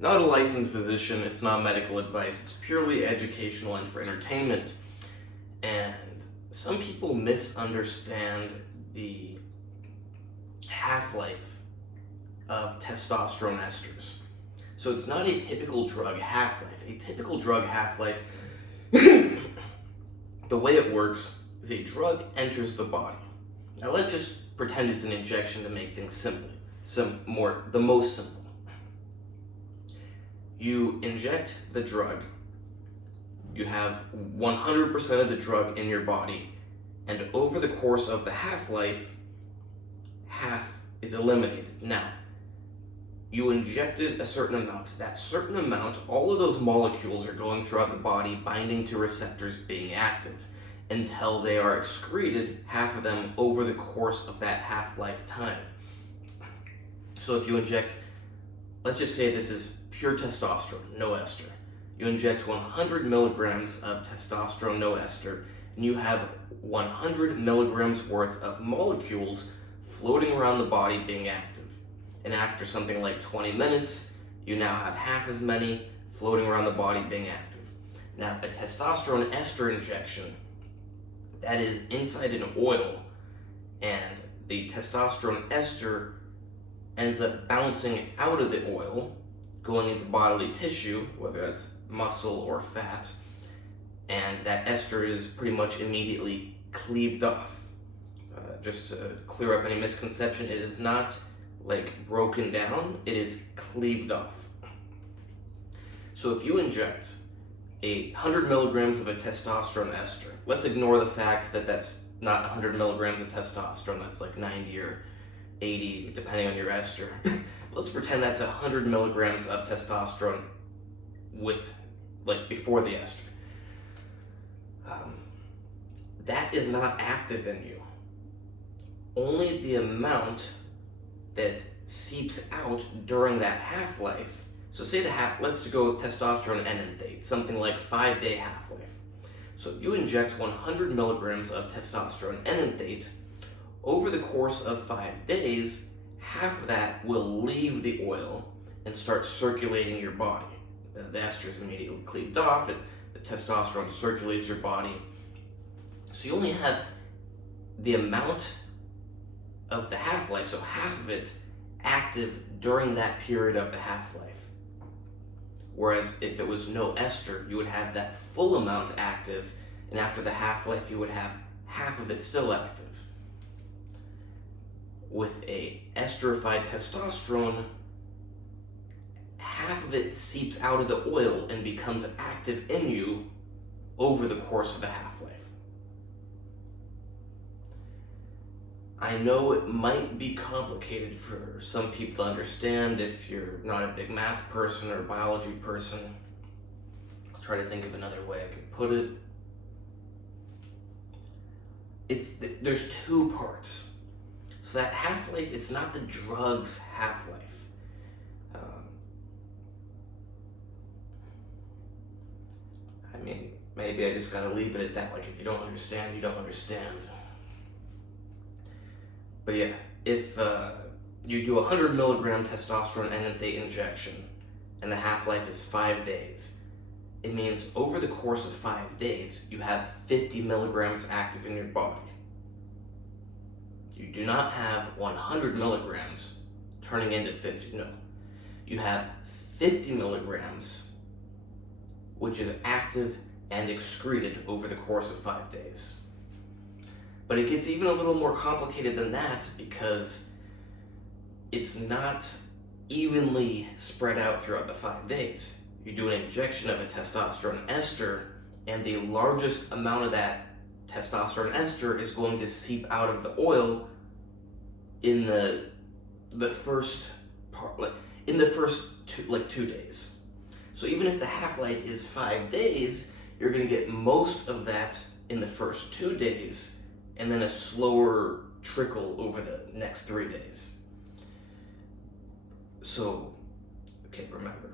Not a licensed physician, it's not medical advice, it's purely educational and for entertainment. And some people misunderstand the half-life of testosterone esters. So it's not a typical drug half-life. A typical drug half-life, the way it works is a drug enters the body. Now let's just pretend it's an injection to make things simple. The most simple. You inject the drug, you have 100% of the drug in your body, and over the course of the half-life, half is eliminated. Now, you injected a certain amount. That certain amount, all of those molecules are going throughout the body, binding to receptors, being active, until they are excreted, half of them, over the course of that half-life time. So if you inject, let's just say this is pure testosterone, no ester. You inject 100 milligrams of testosterone, no ester, and you have 100 milligrams worth of molecules floating around the body being active. And after something like 20 minutes, you now have half as many floating around the body being active. Now, a testosterone ester injection, that is inside an oil, and the testosterone ester ends up bouncing out of the oil, going into bodily tissue, whether that's muscle or fat, and that ester is pretty much immediately cleaved off. Just to clear up any misconception, it is not like broken down, it is cleaved off. So if you inject 100 milligrams of a testosterone ester, let's ignore the fact that that's not 100 milligrams of testosterone, that's like 90 or 80, depending on your ester. Let's pretend that's 100 milligrams of testosterone before the ester. That is not active in you. Only the amount that seeps out during that half-life. So say let's go with testosterone enanthate, something like 5-day half-life. So you inject 100 milligrams of testosterone enanthate. Over the course of 5 days, half of that will leave the oil and start circulating your body. The ester is immediately cleaved off, the testosterone circulates your body. So you only have the amount of the half-life, so half of it active during that period of the half-life. Whereas if it was no ester, you would have that full amount active, and after the half-life you would have half of it still active. With a esterified testosterone, half of it seeps out of the oil and becomes active in you over the course of the half-life. I know it might be complicated for some people to understand if you're not a big math person or biology person. I'll try to think of another way I could put it. There's two parts. So that half-life, it's not the drug's half-life. Maybe I just gotta leave it at that. Like, if you don't understand, you don't understand. But yeah, if you do 100 milligram testosterone enanthate injection and the half-life is 5 days, it means over the course of 5 days, you have 50 milligrams active in your body. You do not have 100 milligrams turning into 50, no. You have 50 milligrams, which is active and excreted over the course of 5 days. But it gets even a little more complicated than that because it's not evenly spread out throughout the 5 days. You do an injection of a testosterone ester, and the largest amount of that testosterone ester is going to seep out of the oil in the first part, in the first 2 days. So even if the half-life is 5 days, you're going to get most of that in the first 2 days, and then a slower trickle over the next 3 days. So, okay, remember,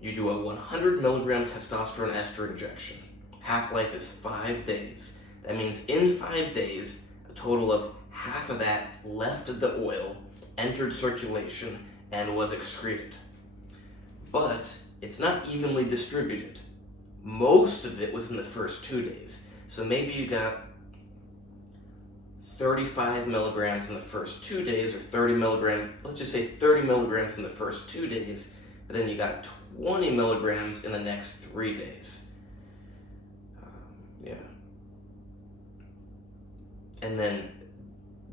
you do a 100 milligram testosterone ester injection. Half-life is 5 days. That means in 5 days, a total of half of that left of the oil entered circulation and was excreted. but it's not evenly distributed. Most of it was in the first 2 days. So maybe you got 35 milligrams in the first 2 days, or 30 milligrams, let's just say 30 milligrams in the first 2 days, but then you got 20 milligrams in the next 3 days. Yeah. And then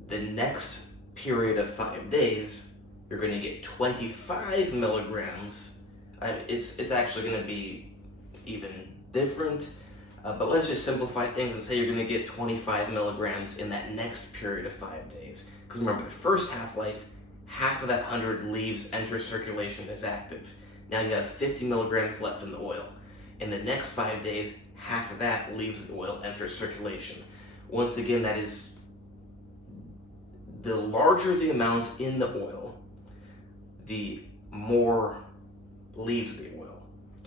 the next period of 5 days, you're going to get 25 milligrams. It's actually going to be even different, but let's just simplify things and say you're going to get 25 milligrams in that next period of 5 days. Because remember, the first half-life, half of that 100 leaves, enters circulation as active. Now you have 50 milligrams left in the oil. In the next 5 days, half of that leaves the oil, enters circulation. Once again, that is, the larger the amount in the oil, the more leaves the oil.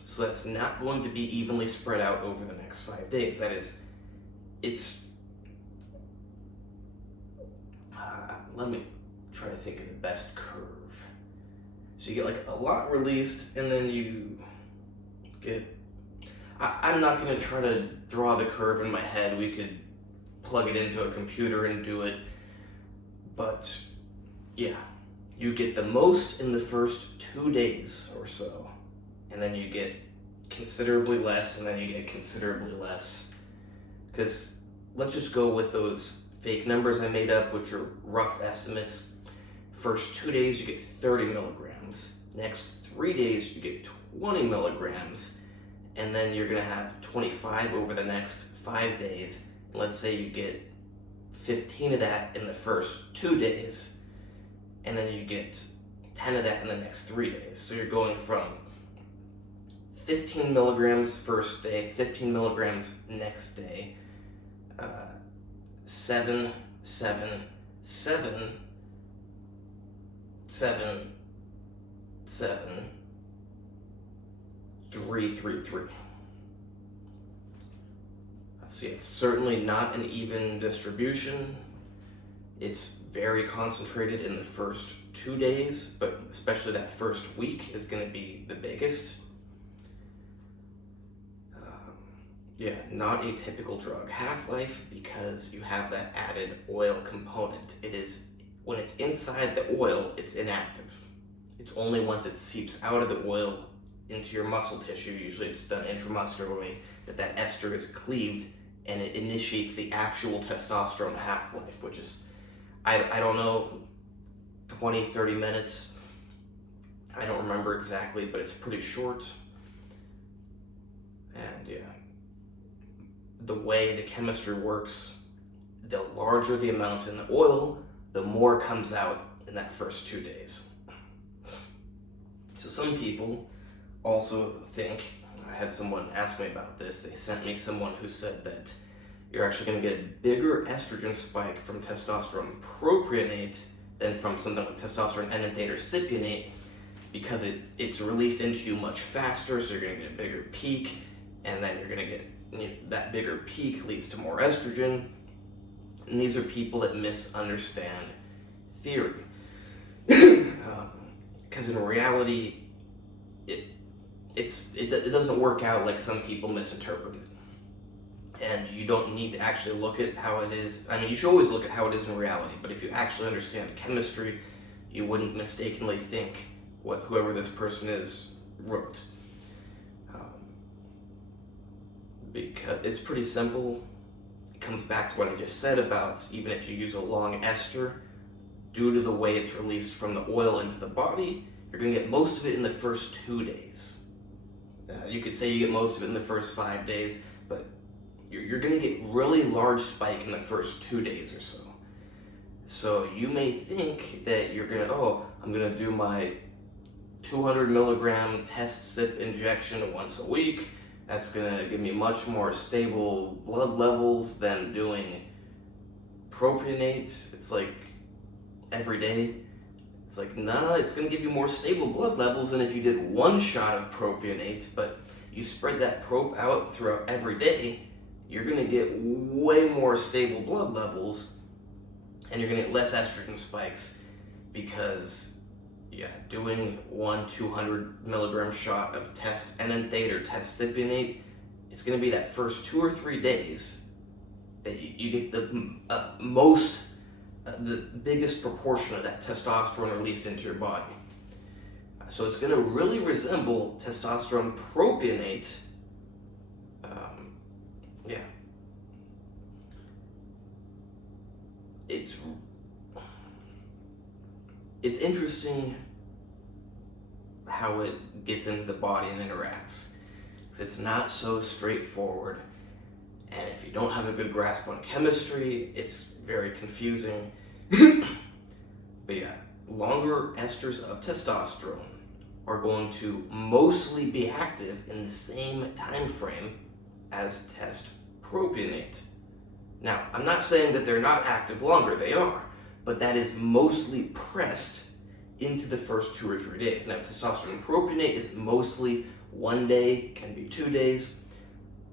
So that's not going to be evenly spread out over the next 5 days. That is, let me try to think of the best curve. So you get like a lot released, and then you get, I'm not going to try to draw the curve in my head. We could plug it into a computer and do it. But yeah, you get the most in the first 2 days or so. And then you get considerably less, and then you get considerably less. Because let's just go with those fake numbers I made up, which are rough estimates. First 2 days, you get 30 milligrams. Next 3 days, you get 20 milligrams. And then you're going to have 25 over the next 5 days. And let's say you get 15 of that in the first 2 days. And then you get 10 of that in the next 3 days. So you're going from 15 milligrams first day, 15 milligrams next day, 7, 7, 7, 7, 7, 3, 3, 3. See, it's certainly not an even distribution. It's very concentrated in the first 2 days, but especially that first week is going to be the biggest. Yeah, not a typical drug. Half-life, because you have that added oil component. It is, when it's inside the oil, it's inactive. It's only once it seeps out of the oil into your muscle tissue, usually it's done intramuscularly, that ester is cleaved and it initiates the actual testosterone half-life, which is, I don't know, 20, 30 minutes. I don't remember exactly, but it's pretty short. And yeah, the way the chemistry works, the larger the amount in the oil, the more comes out in that first 2 days. So some people also think, I had someone ask me about this, they sent me someone who said that you're actually going to get a bigger estrogen spike from testosterone propionate than from something like testosterone enanthate or cypionate, because it's released into you much faster, so you're going to get a bigger peak, and then you're going to get, that bigger peak leads to more estrogen. And these are people that misunderstand theory. Because in reality, it doesn't work out like some people misinterpret it. And you don't need to actually look at how it is. I mean, you should always look at how it is in reality, but if you actually understand chemistry, you wouldn't mistakenly think what whoever this person is wrote. Because it's pretty simple. It comes back to what I just said about even if you use a long ester, due to the way it's released from the oil into the body, you're going to get most of it in the first 2 days. You could say you get most of it in the first 5 days, but you're going to get really large spike in the first 2 days or so. So you may think that you're going to, I'm going to do my 200 milligram test sip injection once a week. That's going to give me much more stable blood levels than doing propionate. It's like every day. It's like, nah, it's going to give you more stable blood levels than if you did one shot of propionate, but you spread that prop out throughout every day, you're going to get way more stable blood levels, and you're going to get less estrogen spikes because yeah, doing 200 milligram shot of test enanthate or test cypionate, it's going to be that first 2 or 3 days that you get the biggest proportion of that testosterone released into your body. So it's going to really resemble testosterone propionate. Yeah. It's interesting how it gets into the body and interacts, because it's not so straightforward, and if you don't have a good grasp on chemistry, it's very confusing. But yeah, longer esters of testosterone are going to mostly be active in the same time frame as test propionate. Now, I'm not saying that they're not active longer, they are, but that is mostly pressed into the first 2 or 3 days. Now, testosterone propionate is mostly 1 day, can be 2 days,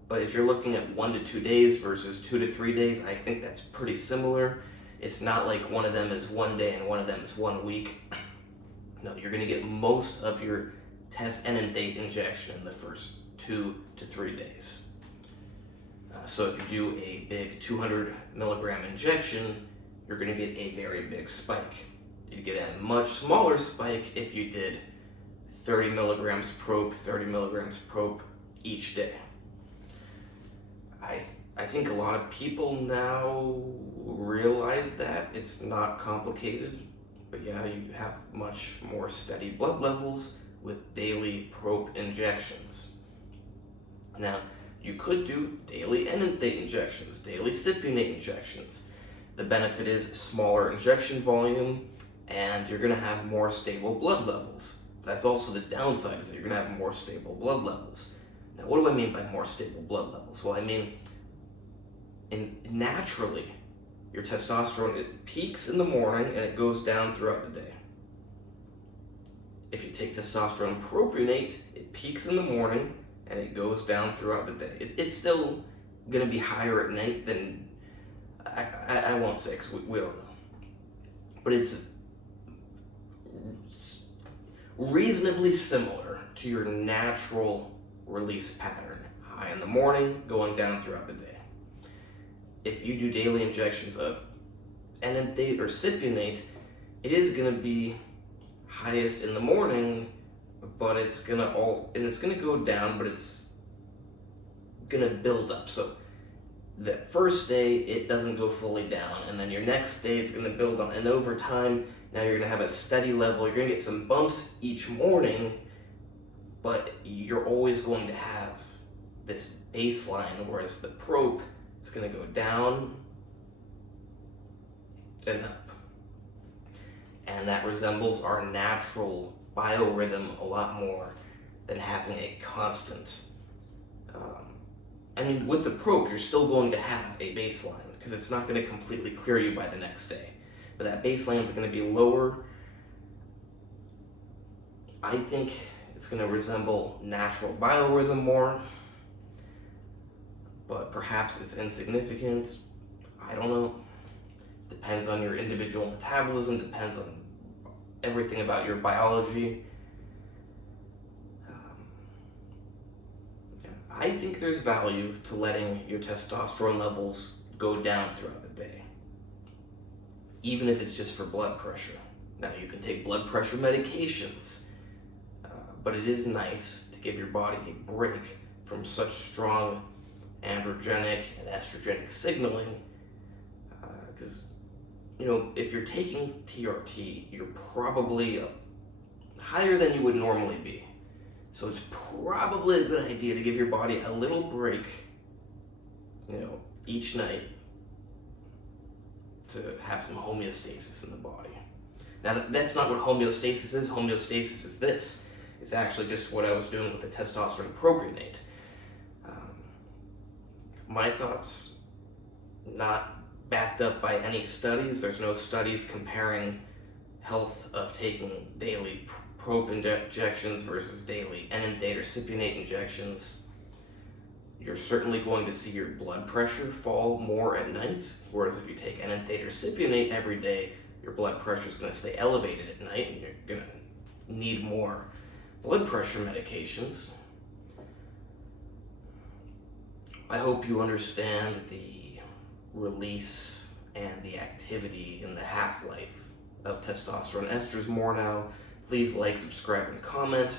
but if you're looking at 1 to 2 days versus 2 to 3 days, I think that's pretty similar. It's not like one of them is 1 day and one of them is 1 week. No, you're going to get most of your test enanthate injection in the first 2 to 3 days. So if you do a big 200 milligram injection, you're going to get a very big spike. You get a much smaller spike if you did 30 milligrams probe, 30 milligrams probe each day. I think a lot of people now realize that it's not complicated, but yeah, you have much more steady blood levels with daily probe injections. Now, you could do daily enanthate injections, daily cypionate injections. The benefit is smaller injection volume, and you're going to have more stable blood levels. That's also the downside, is that you're going to have more stable blood levels. Now, what do I mean by more stable blood levels? Well, I mean, naturally, your testosterone, it peaks in the morning and it goes down throughout the day. If you take testosterone propionate, it peaks in the morning and it goes down throughout the day. It's still going to be higher at night than, I won't say because we don't know. But it's reasonably similar to your natural release pattern. High in the morning, going down throughout the day. If you do daily injections of enanthate or cypionate, it is going to be highest in the morning, but it's going to go down, but it's going to build up. So the first day, it doesn't go fully down, and then your next day, it's going to build on. And over time, now you're going to have a steady level. You're going to get some bumps each morning, but you're always going to have this baseline, whereas the probe, it's going to go down and up. And that resembles our natural biorhythm a lot more than having a constant. With the probe, you're still going to have a baseline because it's not going to completely clear you by the next day. But that baseline is going to be lower. I think it's going to resemble natural biorhythm more. But perhaps it's insignificant. I don't know. Depends on your individual metabolism, depends on everything about your biology. I think there's value to letting your testosterone levels go down throughout the day, even if it's just for blood pressure. Now, you can take blood pressure medications, but it is nice to give your body a break from such strong androgenic and estrogenic signaling, because if you're taking TRT, you're probably higher than you would normally be. So it's probably a good idea to give your body a little break, each night to have some homeostasis in the body. Now, that's not what homeostasis is. Homeostasis is this. It's actually just what I was doing with the testosterone propionate. My thoughts, not backed up by any studies. There's no studies comparing health of taking daily probe injections versus daily enanthate or cypionate injections. You're certainly going to see your blood pressure fall more at night, whereas if you take enanthate or cypionate every day, your blood pressure is going to stay elevated at night, and you're going to need more blood pressure medications. I hope you understand the release and the activity and the half-life of testosterone esters more now. Please like, subscribe, and comment.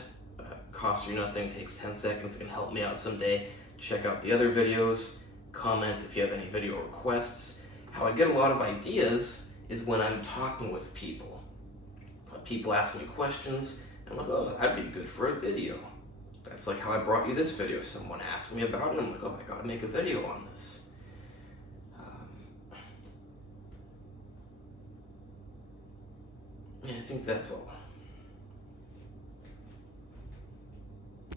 Costs you nothing, takes 10 seconds, can help me out someday. Check out the other videos. Comment if you have any video requests. How I get a lot of ideas is when I'm talking with people. People ask me questions, and I'm like, oh, that'd be good for a video. That's like how I brought you this video. Someone asked me about it, I'm like, oh, I gotta make a video on this. Yeah, I think that's all.